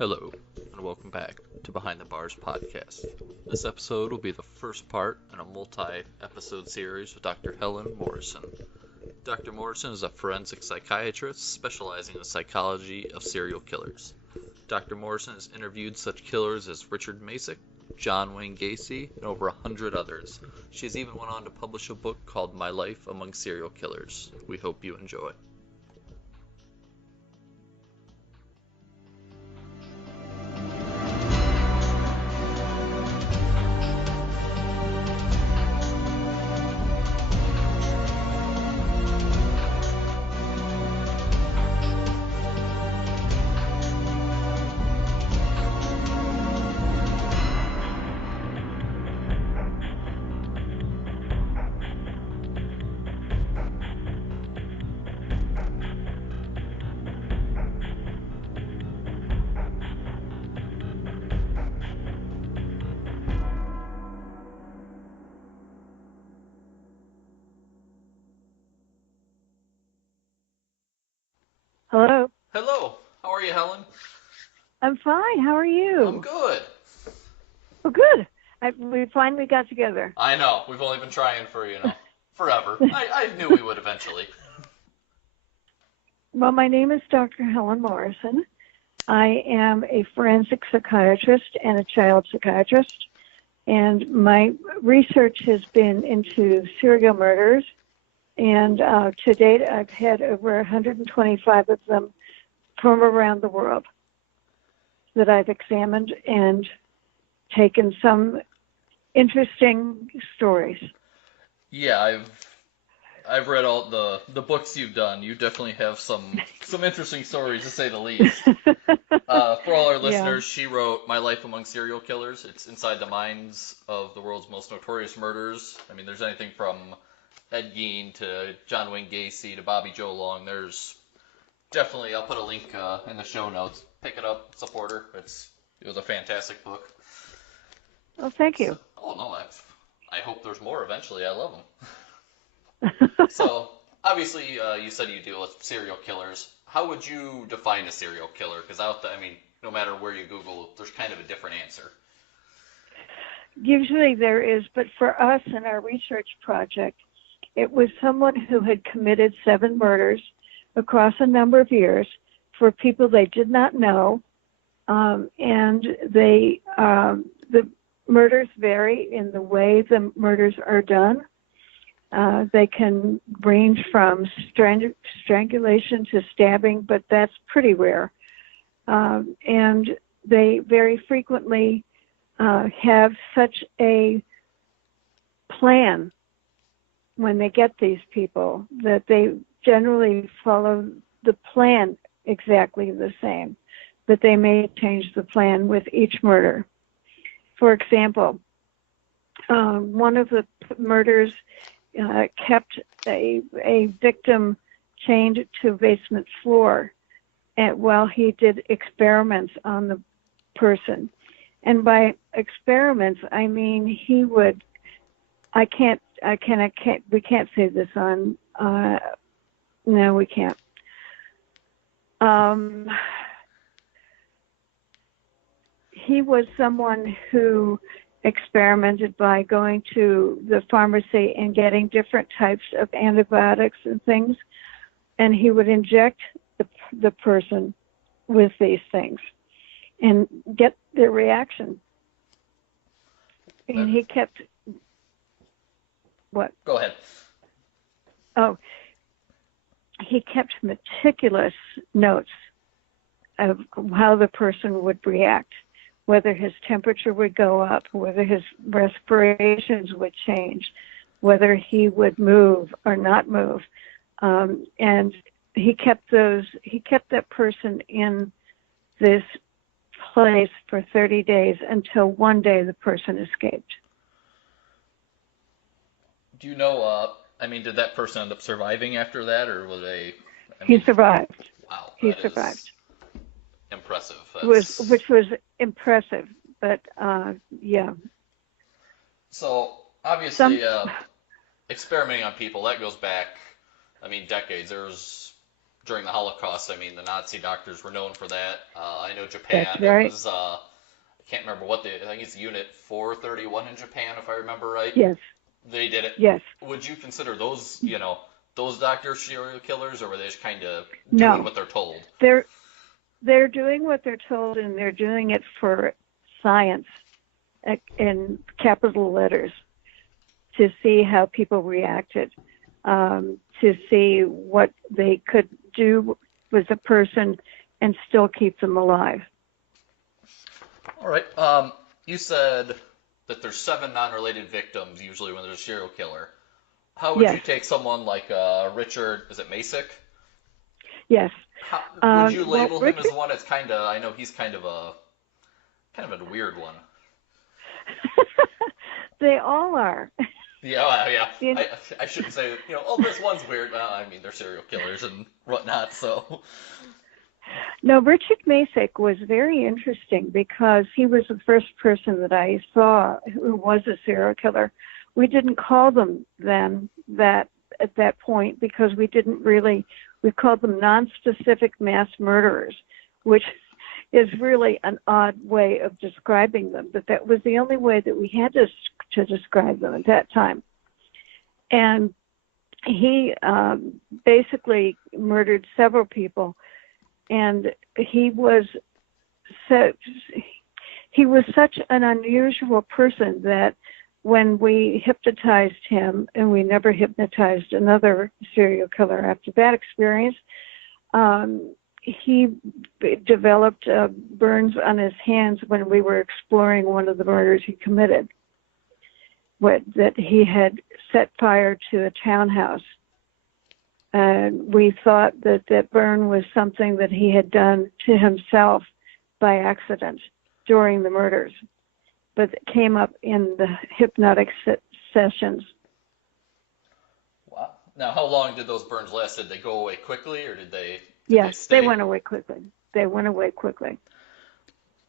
Hello, and welcome back to Behind the Bars podcast. This episode will be the first part in a multi-episode series with Dr. Helen Morrison. Dr. Morrison is a forensic psychiatrist specializing in the psychology of serial killers. Dr. Morrison has interviewed such killers as Richard Macek, John Wayne Gacy, and over 100 others. She has even went on to publish a book called My Life Among Serial Killers. We hope you enjoy. Hello. Hello, how are you, Helen? I'm fine. How are you? I'm good. Oh, good. We finally got together. I know, we've only been trying for, forever. I knew we would eventually. Well, my name is Dr. Helen Morrison. I am a forensic psychiatrist and a child psychiatrist, and my research has been into serial murders, and to date I've had over 125 of them from around the world that I've examined and taken some interesting stories. Yeah, I've read all the books you've done. You definitely have some interesting stories, to say the least. For all our listeners, She wrote My Life Among Serial Killers. It's inside the minds of the world's most notorious murderers. I mean, there's anything from Ed Gein to John Wayne Gacy to Bobby Joe Long. There's definitely, I'll put a link in the show notes. Pick it up, support her. It was a fantastic book. Well, thank you. Oh, no, I hope there's more eventually. I love them. So, obviously, you said you deal with serial killers. How would you define a serial killer? Because no matter where you Google, there's kind of a different answer. Usually there is, but for us in our research project, it was someone who had committed 7 murders across a number of years for people they did not know, and the murders vary in the way the murders are done. They can range from strangulation to stabbing, but that's pretty rare. And they very frequently have such a plan when they get these people that they generally follow the plan exactly the same, but they may change the plan with each murder. For example, one of the murders kept a victim chained to a basement floor while he did experiments on the person. And by experiments, I mean he would, we can't say this on, no, we can't. He was someone who experimented by going to the pharmacy and getting different types of antibiotics and things, and he would inject the person with these things and get their reaction. And he kept what? Go ahead. Oh, he kept meticulous notes of how the person would react, whether his temperature would go up, whether his respirations would change, whether he would move or not move. And he kept that person in this place for 30 days until one day the person escaped. Do you know, did that person end up surviving after that, or were they... He survived. Wow. He survived. Impressive. Which was impressive, but yeah. So, obviously, experimenting on people, that goes back, decades. There was during the Holocaust. I mean, the Nazi doctors were known for that. I know That's Japan. It right. was I can't remember what I think it's Unit 431 in Japan, if I remember right. Yes. They did it. Yes. Would you consider those doctors serial killers, or were they just kind of doing No. what they're told? They're doing what they're told, and they're doing it for science in capital letters to see how people reacted, to see what they could do with a person and still keep them alive. All right. You said that there's 7 non-related victims usually when there's a serial killer. How would Yes. you take someone like Richard? Is it Macek? Yes. Would you label him Richard, as one? It's kind of. I know he's kind of a weird one. they all are. Yeah. You know, I shouldn't say. Oh, this one's weird. Well, I mean, they're serial killers and whatnot. So. no, Richard Macek was very interesting because he was the first person that I saw who was a serial killer. We didn't call them then that at that point because we called them non-specific mass murderers, which is really an odd way of describing them, but that was the only way that we had to describe them at that time. And he basically murdered several people, and he was such an unusual person that when we hypnotized him, and we never hypnotized another serial killer after that experience, he developed burns on his hands when we were exploring one of the murders he committed, that he had set fire to a townhouse. And we thought that burn was something that he had done to himself by accident during the murders, but it came up in the hypnotic sessions. Wow. Now, how long did those burns last? Did they go away quickly, or did they? Yes, stay? they went away quickly.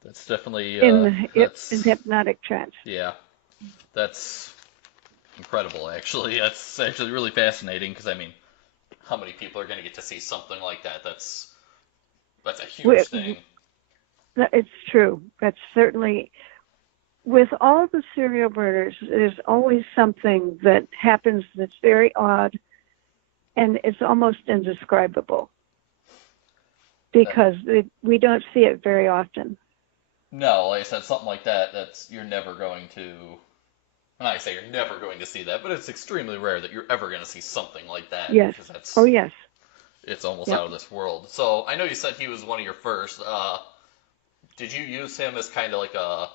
That's definitely in hypnotic trance. Yeah, that's incredible. Actually, that's actually really fascinating because I mean, how many people are going to get to see something like that? That's a huge thing. It's true. That's certainly. With all the serial murders, there's always something that happens that's very odd, and it's almost indescribable because we don't see it very often. No, like I said, something like that, you're never going to, and I say you're never going to see that, but it's extremely rare that you're ever going to see something like that. Yes. Yes. It's almost out of this world. So I know you said he was one of your first. Did you use him as kind of like a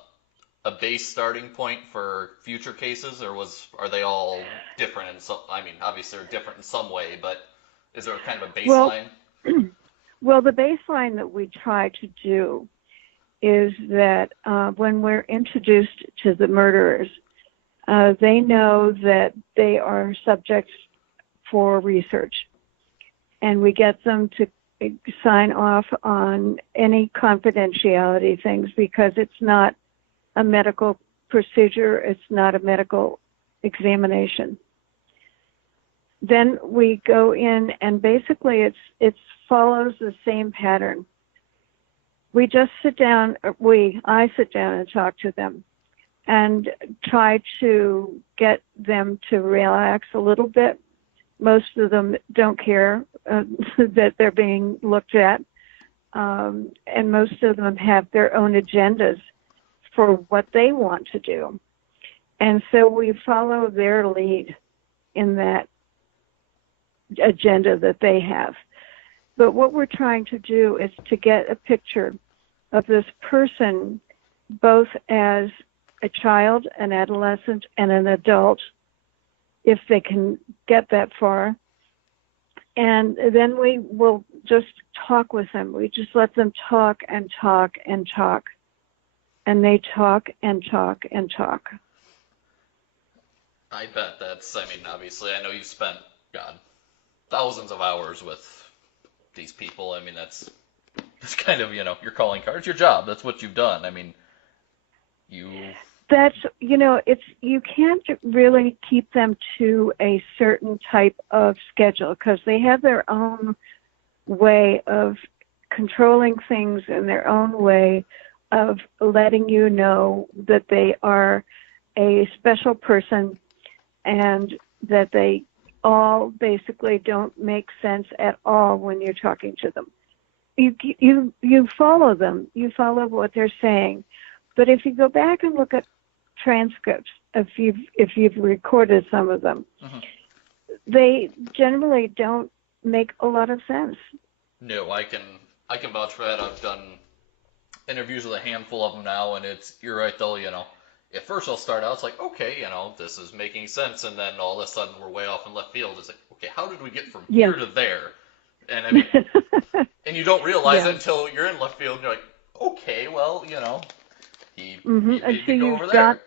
base starting point for future cases, or are they all different in some? I mean, obviously they're different in some way, but is there kind of a baseline? Well, the baseline that we try to do is that when we're introduced to the murderers, they know that they are subjects for research, and we get them to sign off on any confidentiality things because it's not a medical procedure, it's not a medical examination. Then we go in and basically it follows the same pattern. We just I sit down and talk to them and try to get them to relax a little bit. Most of them don't care that they're being looked at, and most of them have their own agendas for what they want to do. And so we follow their lead in that agenda that they have. But what we're trying to do is to get a picture of this person both as a child, an adolescent, and an adult, if they can get that far. And then we will just talk with them. We just let them talk and talk and talk. And they talk and talk and talk. I bet I mean, obviously, I know you've spent, God, thousands of hours with these people. I mean, that's kind of, your calling card. It's your job. That's what you've done. I mean, That's, you can't really keep them to a certain type of schedule because they have their own way of controlling things in their own way of letting you know that they are a special person and that they all basically don't make sense at all when you're talking to them. You follow them. You follow what they're saying. But if you go back and look at transcripts, if you've recorded some of them, they generally don't make a lot of sense. No, I can vouch for that. I've done interviews with a handful of them now, and you're right though. At first I'll start out, it's like, okay, this is making sense, and then all of a sudden we're way off in left field. It's like, okay, how did we get from here to there? And I mean, and you don't realize it until you're in left field, and you're like, okay, well, he made me go over there.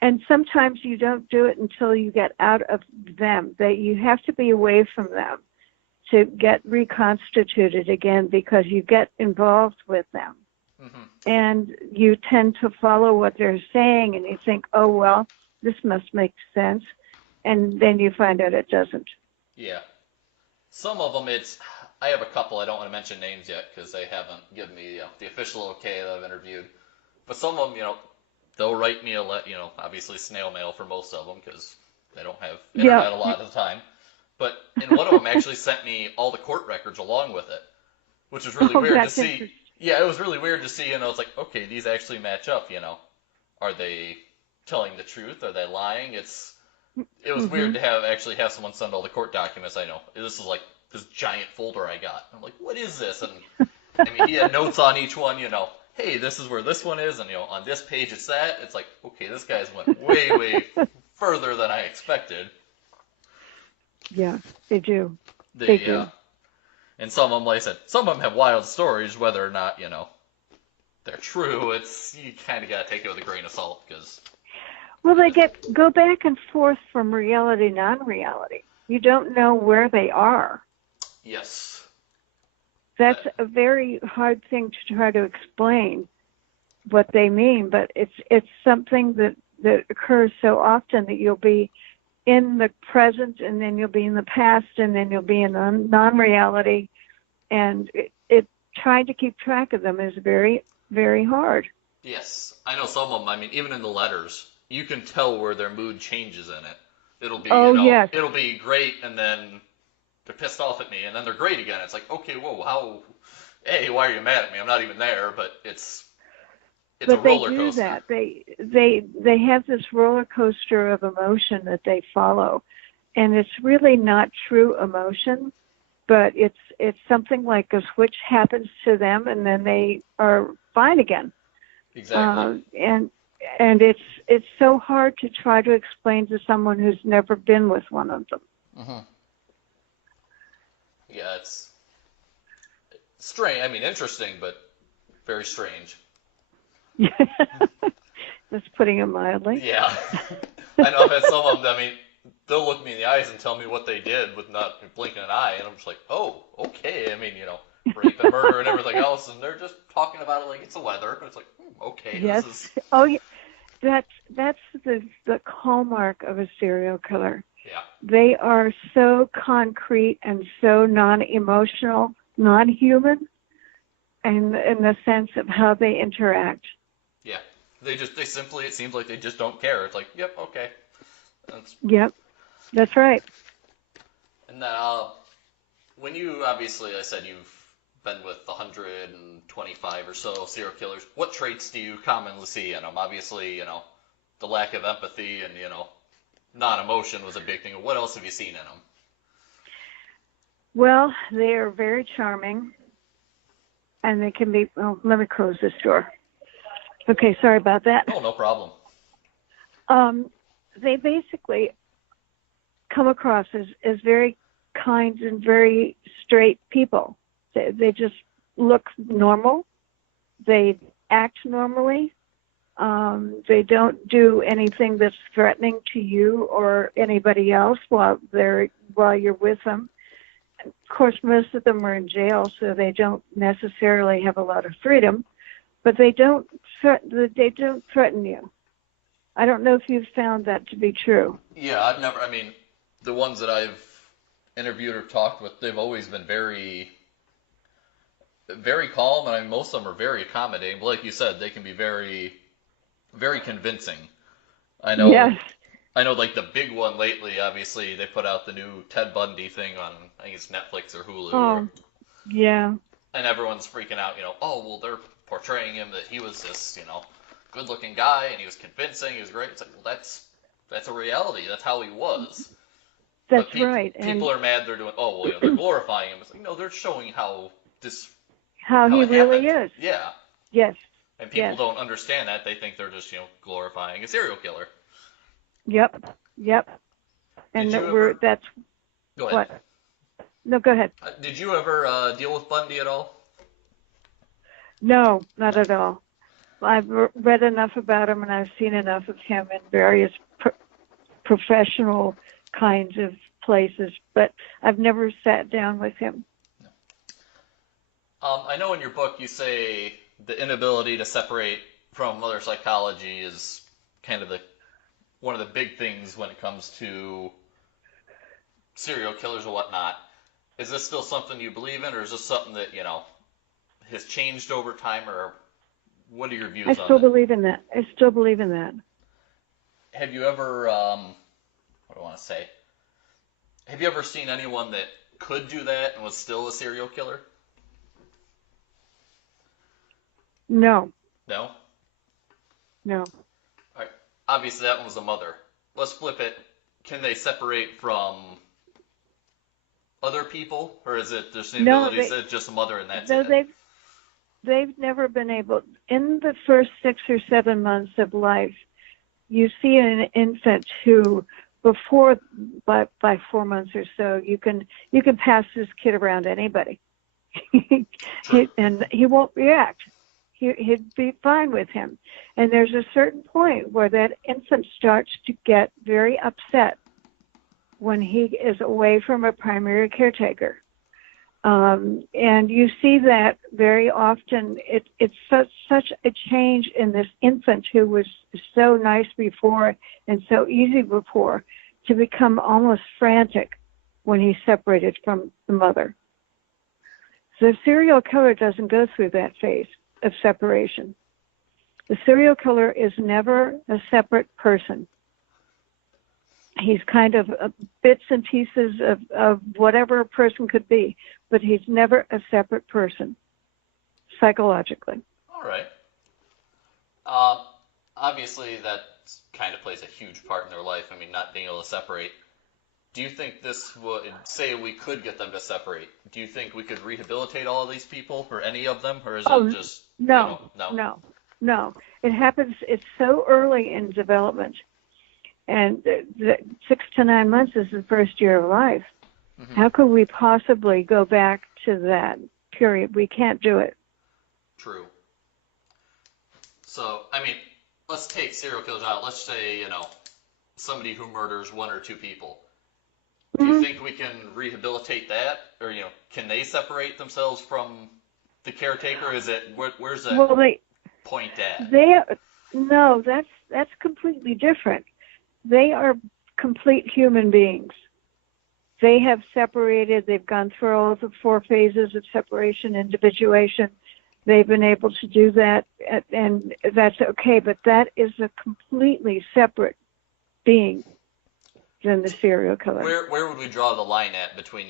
And sometimes you don't do it until you get out of them. That you have to be away from them to get reconstituted again, because you get involved with them. And you tend to follow what they're saying, and you think, oh, well, this must make sense. And then you find out it doesn't. Yeah. Some of them, I have a couple, I don't want to mention names yet because they haven't given me the official okay that I've interviewed. But some of them, they'll write me obviously snail mail for most of them because they don't have internet a lot of the time. But one of them actually sent me all the court records along with it, which was really weird to see. Yeah, it was really weird to see, and I was like, okay, these actually match up, Are they telling the truth? Are they lying? It was weird to actually have someone send all the court documents. I know. This is like this giant folder I got. I'm like, what is this? And I mean, he had notes on each one, hey, this is where this one is, and on this page it's that. It's like, okay, this guy's went way, way further than I expected. Yeah, they do. They do. And some of them, like I said, some of them have wild stories, whether or not, they're true. You kind of got to take it with a grain of salt, because... Well, they go back and forth from reality, non-reality. You don't know where they are. Yes. That's a very hard thing to try to explain what they mean, but it's something that occurs so often that you'll be in the present, and then you'll be in the past, and then you'll be in non-reality, and trying to keep track of them is very, very hard. Yes, I know some of them. I mean, even in the letters, you can tell where their mood changes in it. It'll be, yes. It'll be great, and then they're pissed off at me, and then they're great again. It's like, okay, whoa, why are you mad at me? I'm not even there, but it's a roller coaster. They have this roller coaster of emotion that they follow, and it's really not true emotion, but it's something like a switch happens to them, and then they are fine again. Exactly. And it's so hard to try to explain to someone who's never been with one of them. Yeah, it's strange. I mean, interesting, but very strange. That's putting it mildly. Yeah. I know I've had some of them, I mean, they'll look me in the eyes and tell me what they did with not blinking an eye, and I'm just like, oh, okay. I mean, rape and murder and everything else, and they're just talking about it like it's the weather. But it's like, okay, yes. This is... Oh, yeah. That's the hallmark of a serial killer. Yeah. They are so concrete and so non-emotional, non-human, and in the sense of how they interact. Yeah. It seems like they just don't care. It's like, yep, okay. Yep, that's right. And then, when you, obviously, I said you've been with 125 or so serial killers, what traits do you commonly see in them? Obviously, the lack of empathy and, non-emotion was a big thing. What else have you seen in them? Well, they are very charming, and they can be, let me close this door. Okay, sorry about that. Oh, no problem. They basically come across as very kind and very straight people. They just look normal. They act normally. They don't do anything that's threatening to you or anybody else while you're with them. Of course, most of them are in jail, so they don't necessarily have a lot of freedom, but they don't threaten you. I don't know if you've found that to be true. Yeah, the ones that I've interviewed or talked with, they've always been very, very calm, and I mean, most of them are very accommodating. But like you said, they can be very, very convincing. I know, Yes. I know, like the big one lately. Obviously, they put out the new Ted Bundy thing on, I think it's Netflix or Hulu, or, Oh, yeah. and everyone's freaking out. Oh, well, they're portraying him that he was this, good-looking guy, and he was convincing. He was great. It's like, well, that's a reality. That's how he was. But That's right. people And are mad. They're doing, oh, well, they're glorifying him. It's like, no, they're showing this how how he it really happened. is. Yeah. Yes. And people Yes. don't understand that. They think they're just, glorifying a serial killer. Yep. Yep. Did And you ever? that's Go ahead. what? No, go ahead. Did you ever deal with Bundy at all? No, not at all. I've read enough about him and I've seen enough of him in various professional kinds of places, but I've never sat down with him. I know in your book you say the inability to separate from other psychology is kind of one of the big things when it comes to serial killers or whatnot. Is this still something you believe in, or is this something that, has changed over time, or what are your views I on still it? believe in that. I still believe in that. Have you ever, what do I want to say? Have you ever seen anyone that could do that and was still a serial killer? No, No? no. All right. Obviously, that one was a mother. Let's flip it. Can they separate from other people, or is it just the No, ability that just a mother and that's no, it? they've never been able. In the first 6 or 7 months of life, you see an infant who, before by 4 months or so, you can pass this kid around to anybody, and he won't react. He'd be fine with him. And there's a certain point where that infant starts to get very upset when he is away from a primary caretaker. And you see that very often. It's such a change in this infant who was so nice before and so easy before to become almost frantic when he's separated from the mother. The serial killer doesn't go through that phase of separation. The serial killer is never a separate person. He's kind of bits and pieces of whatever a person could be, but he's never a separate person, psychologically. All right. Obviously, that kind of plays a huge part in their life. I mean, not being able to separate. Do you think this would, say we could get them to separate, do you think we could rehabilitate all of these people, or any of them, or is it just, no, no? no. It happens, it's so early in development. And 6 to 9 months is the first year of life. Mm-hmm. How could we possibly go back to that period? We can't do it. True. So, I mean, let's take serial killers out. Let's say, somebody who murders 1 or 2 people. Do you think we can rehabilitate that? Or, can they separate themselves from the caretaker? Is it, where's that point at? No, that's completely different. They are complete human beings. They have separated. They've gone through all of the 4 phases of separation, individuation. They've been able to do that, and that's okay. But that is a completely separate being than the serial killer. Where would we draw the line at between,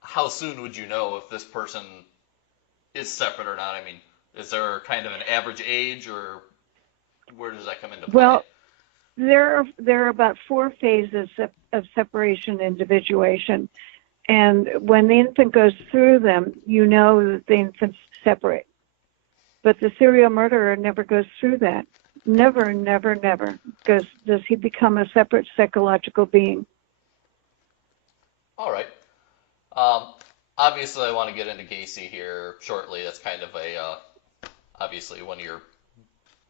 how soon would you know if this person is separate or not? I mean, is there kind of an average age, or where does that come into play? Well, there are about 4 phases of separation, individuation, and when the infant goes through them, you know that the infant's separate. But the serial murderer never goes through that. Never, never, never does he become a separate psychological being. All right. Obviously, I want to get into Gacy here shortly. That's kind of obviously one of your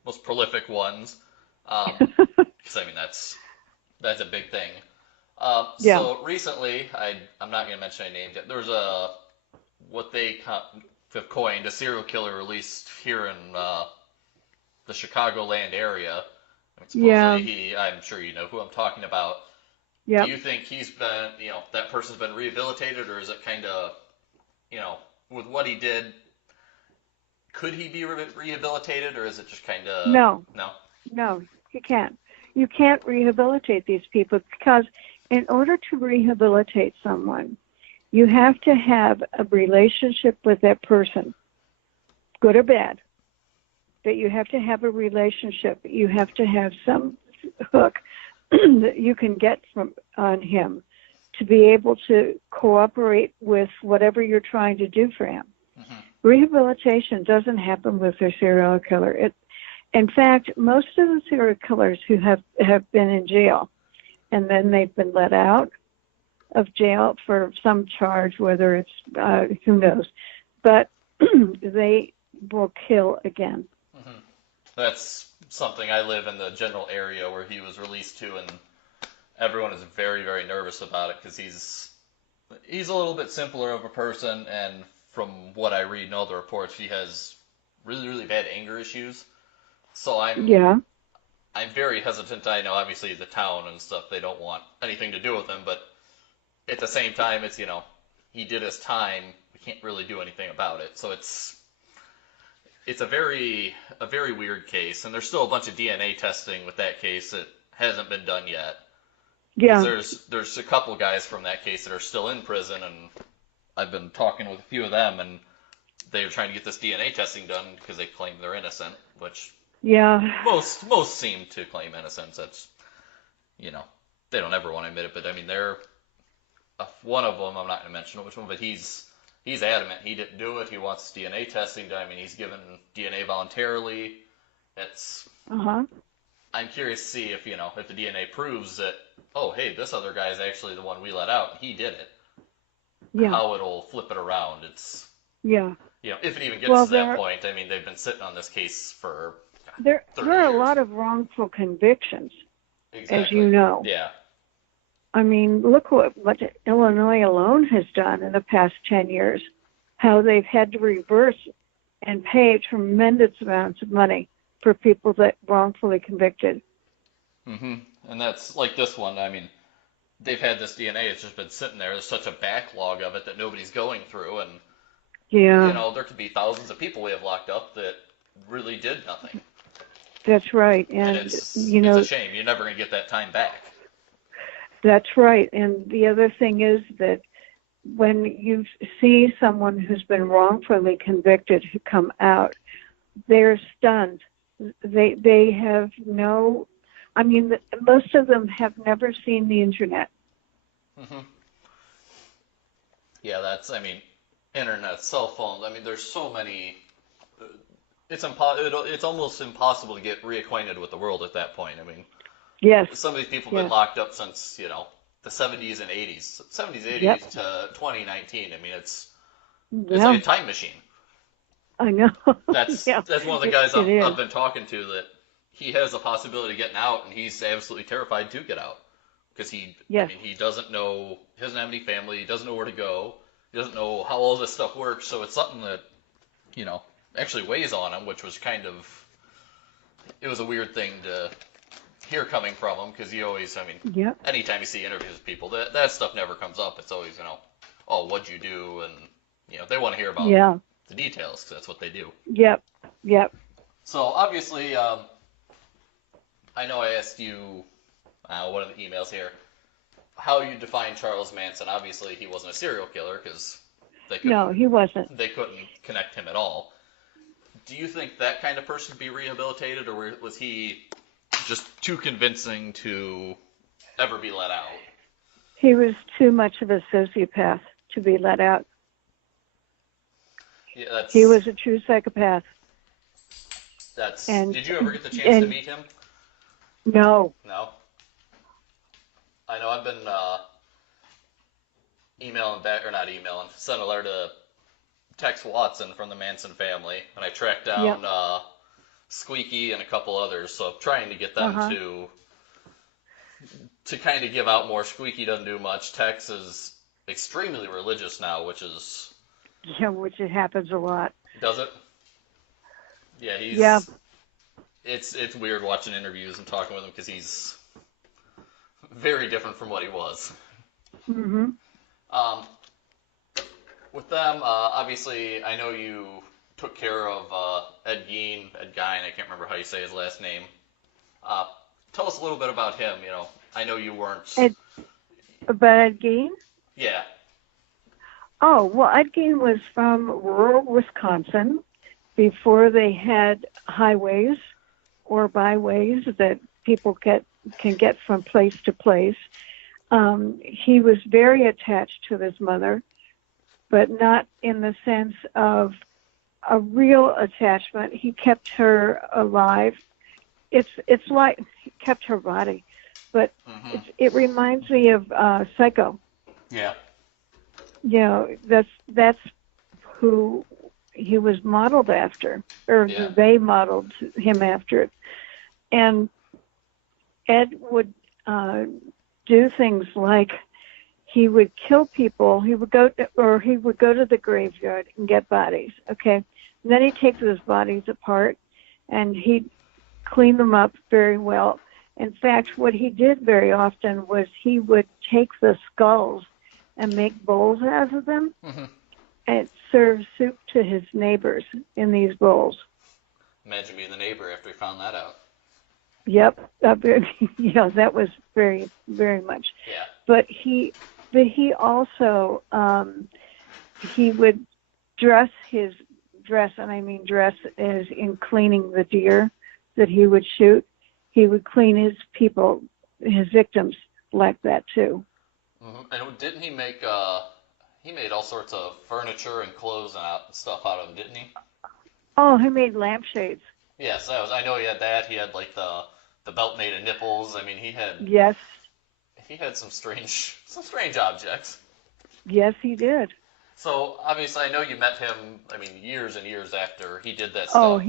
most prolific ones. Because I mean that's a big thing. Yeah. So recently, I'm not going to mention any names yet. There's what they have coined a serial killer released here in the Chicagoland area. I mean, supposedly I'm sure you know who I'm talking about. Yep. Do you think he's been, that person's been rehabilitated, or is it kind of, with what he did, could he be rehabilitated, or is it just kind of No. No? No, you can't. You can't rehabilitate these people because in order to rehabilitate someone, you have to have a relationship with that person, good or bad. That you have to have a relationship. You have to have some hook that you can get on him to be able to cooperate with whatever you're trying to do for him. Mm-hmm. Rehabilitation doesn't happen with a serial killer. In fact, most of the serial killers who have been in jail and then they've been let out of jail for some charge, whether it's, who knows, but they will kill again. Mm-hmm. That's something. I live in the general area where he was released to, and everyone is very, very nervous about it because he's a little bit simpler of a person, and from what I read in all the reports, he has really, really bad anger issues. So I'm very hesitant. I know obviously the town and stuff, they don't want anything to do with him, but at the same time, it's, he did his time. We can't really do anything about it. So it's a very weird case, and there's still a bunch of DNA testing with that case that hasn't been done yet. Yeah. There's a couple guys from that case that are still in prison, and I've been talking with a few of them, and they're trying to get this DNA testing done because they claim they're innocent, which most seem to claim innocence. That's, they don't ever want to admit it, but I mean, one of them, I'm not going to mention which one, but he's adamant he didn't do it. He wants DNA testing done. I mean, he's given DNA voluntarily. It's I'm curious to see if the DNA proves that, oh, hey, this other guy is actually the one we let out. He did it. Yeah. How it'll flip it around. It's if it even gets to that point. I mean, they've been sitting on this case for 30 years. There are a lot of wrongful convictions, exactly. As you know. Yeah. I mean, look what Illinois alone has done in the past 10 years, how they've had to reverse and pay tremendous amounts of money for people that wrongfully convicted. Mm-hmm. And that's like this one. I mean, they've had this DNA. It's just been sitting there. There's such a backlog of it that nobody's going through. And, there could be thousands of people we have locked up that really did nothing. That's right. And it's a shame. You're never going to get that time back. That's right. And the other thing is that when you see someone who's been wrongfully convicted who come out, they're stunned. They have most of them have never seen the internet. Mm-hmm. Yeah, internet, cell phones. I mean, there's so many. It's almost impossible to get reacquainted with the world at that point. I mean, yes. Some of these people have been locked up since, the 70s and 80s. 70s, 80s to 2019. I mean, it's like a time machine. I know. That's one of the guys I've been talking to that he has the possibility of getting out, and he's absolutely terrified to get out. Because he doesn't know, he doesn't have any family, he doesn't know where to go, he doesn't know how all this stuff works, so it's something that, actually weighs on him, which was it was a weird thing to hear coming from him, because he always, anytime you see interviews with people, that stuff never comes up. It's always, oh, what'd you do? And, they want to hear about the details, because that's what they do. Yep. So, obviously, I know I asked you, one of the emails here, how you define Charles Manson. Obviously, he wasn't a serial killer, because he wasn't. They couldn't connect him at all. Do you think that kind of person could be rehabilitated, or was he just too convincing to ever be let out? He was too much of a sociopath to be let out. Yeah, he was a true psychopath. Did you ever get the chance to meet him? No. No? I know I've been sent a letter to Tex Watson from the Manson family, and I tracked down Squeaky and a couple others, so I'm trying to get them to kind of give out more. Squeaky doesn't do much. Tex is extremely religious now, which it happens a lot. Does it? Yeah, It's weird watching interviews and talking with him because he's very different from what he was. Mm-hmm. Um, with them, obviously, I know you took care of Ed Gein, I can't remember how you say his last name. Tell us a little bit about him. I know you weren't. About Ed Gein? Yeah. Oh, well, Ed Gein was from rural Wisconsin before they had highways or byways that people can get from place to place. He was very attached to his mother, but not in the sense of a real attachment. He kept her alive. It's like he kept her body, but it reminds me of Psycho. Yeah. That's who he was modeled after, or they modeled him after. And Ed would do things like he would kill people. He would go to the graveyard and get bodies. Okay, and then he'd take those bodies apart and he'd clean them up very well. In fact, what he did very often was he would take the skulls and make bowls out of them and serve soup to his neighbors in these bowls. Imagine being the neighbor after he found that out. Yep, that was very, very much. Yeah. But he also he would dress, and I mean dress as in cleaning the deer that he would shoot. He would clean his victims like that too. And didn't he make he made all sorts of furniture and clothes and stuff out of them, didn't he? Oh, he made lampshades. Yes, I know he had that. He had like the belt made of nipples. I mean, he had some strange objects. Yes, he did. So obviously, I know you met him. I mean, years and years after he did that stuff.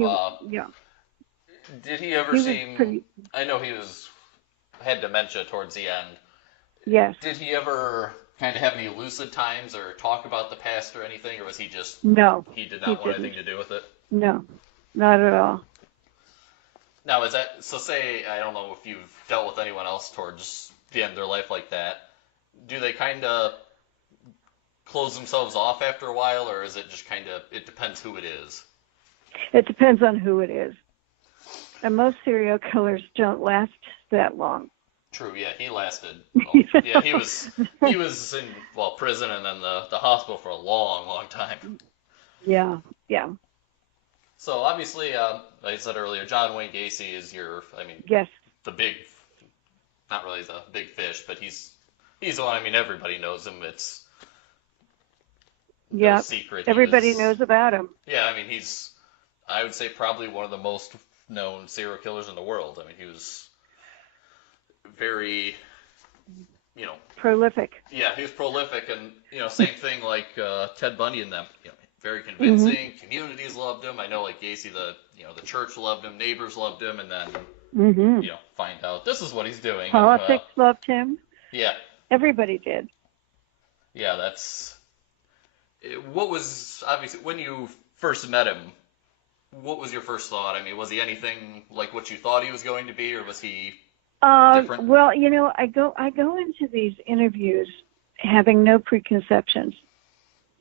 Yeah. Did he ever seem? I know he had dementia towards the end. Yes. Did he ever kind of have any lucid times or talk about the past or anything, or was he just? No. He did not want anything to do with it. No, not at all. Now, is that so? Say, I don't know if you've dealt with anyone else towards the end of their life like that. Do they kind of close themselves off after a while, or is it just kind of? It depends who it is. It depends on who it is. And most serial killers don't last that long. True. Yeah, he lasted. Well, yeah, he was in prison and then the hospital for a long, long time. Yeah. Yeah. So obviously, like I said earlier, John Wayne Gacy is yes, the big, not really the big fish, but he's the one. I mean, everybody knows him. It's no secret. Everybody knows about him. Yeah, I mean, I would say probably one of the most known serial killers in the world. I mean, he was very, prolific. Yeah, he was prolific, and same thing like Ted Bundy and them. Very convincing. Communities loved him. I know, like Gacy, the church loved him, neighbors loved him, and then find out this is what he's doing. Politics loved him. Yeah. Everybody did. Yeah, what was obviously when you first met him? What was your first thought? I mean, was he anything like what you thought he was going to be, or was he different? Well, I go into these interviews having no preconceptions.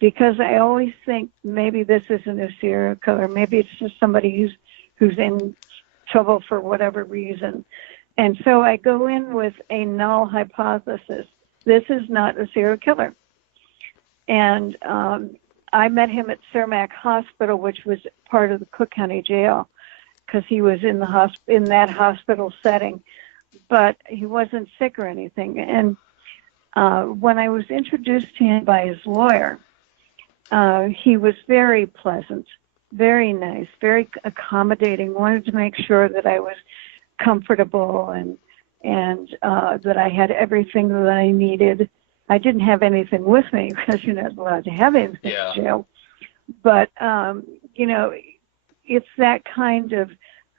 Because I always think maybe this isn't a serial killer. Maybe it's just somebody who's in trouble for whatever reason. And so I go in with a null hypothesis. This is not a serial killer. And I met him at Cermak Hospital, which was part of the Cook County Jail, because he was in that hospital setting. But he wasn't sick or anything. And when I was introduced to him by his lawyer, he was very pleasant, very nice, very accommodating, wanted to make sure that I was comfortable and that I had everything that I needed. I didn't have anything with me because you're not allowed to have anything in jail. But, it's that kind of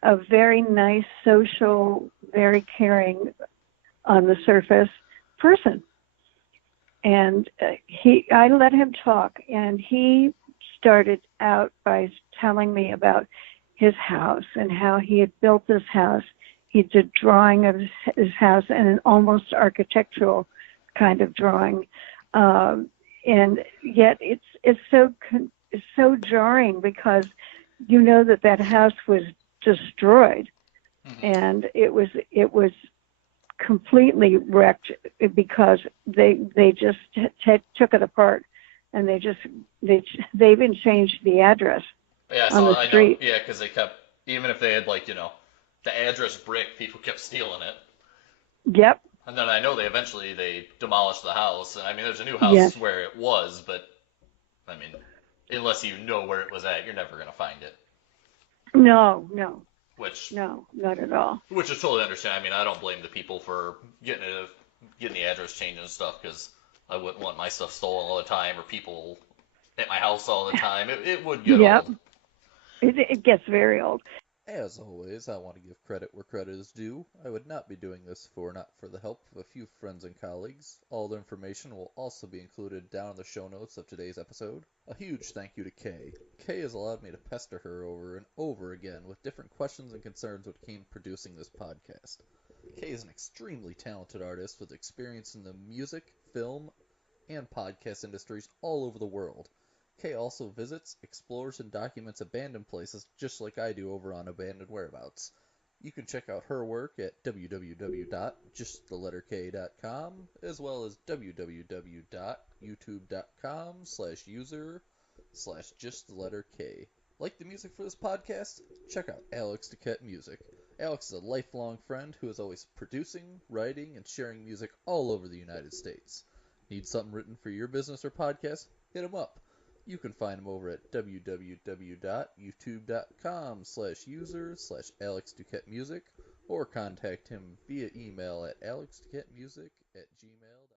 a very nice, social, very caring on the surface person. And I let him talk, and he started out by telling me about his house and how he had built this house he did drawing of his house and an almost architectural kind of drawing, and yet it's so jarring because you know that house was destroyed, and it was completely wrecked because they just took it apart, and they even changed the address on the street. Yeah, because they kept, even if they had like, the address brick, people kept stealing it. Yep. And then I know they demolished the house, and I mean there's a new house Yes. where it was, but I mean, unless you know where it was at, you're never gonna find it. No, not at all. Which is totally understand. I mean, I don't blame the people for getting the address changed and stuff, because I wouldn't want my stuff stolen all the time or people at my house all the time. It would get old. It gets very old. As always, I want to give credit where credit is due. I would not be doing this not for the help of a few friends and colleagues. All the information will also be included down in the show notes of today's episode. A huge thank you to Kay. Kay has allowed me to pester her over and over again with different questions and concerns when it came to producing this podcast. Kay is an extremely talented artist with experience in the music, film, and podcast industries all over the world. Kay also visits, explores, and documents abandoned places just like I do over on Abandoned Whereabouts. You can check out her work at www.justtheletterk.com as well as www.youtube.com/user/justtheletterk. Like the music for this podcast? Check out Alex Duquette Music. Alex is a lifelong friend who is always producing, writing, and sharing music all over the United States. Need something written for your business or podcast? Hit him up. You can find him over at www.youtube.com/user/AlexDuquetteMusic or contact him via email at alexduquettemusic@gmail.com.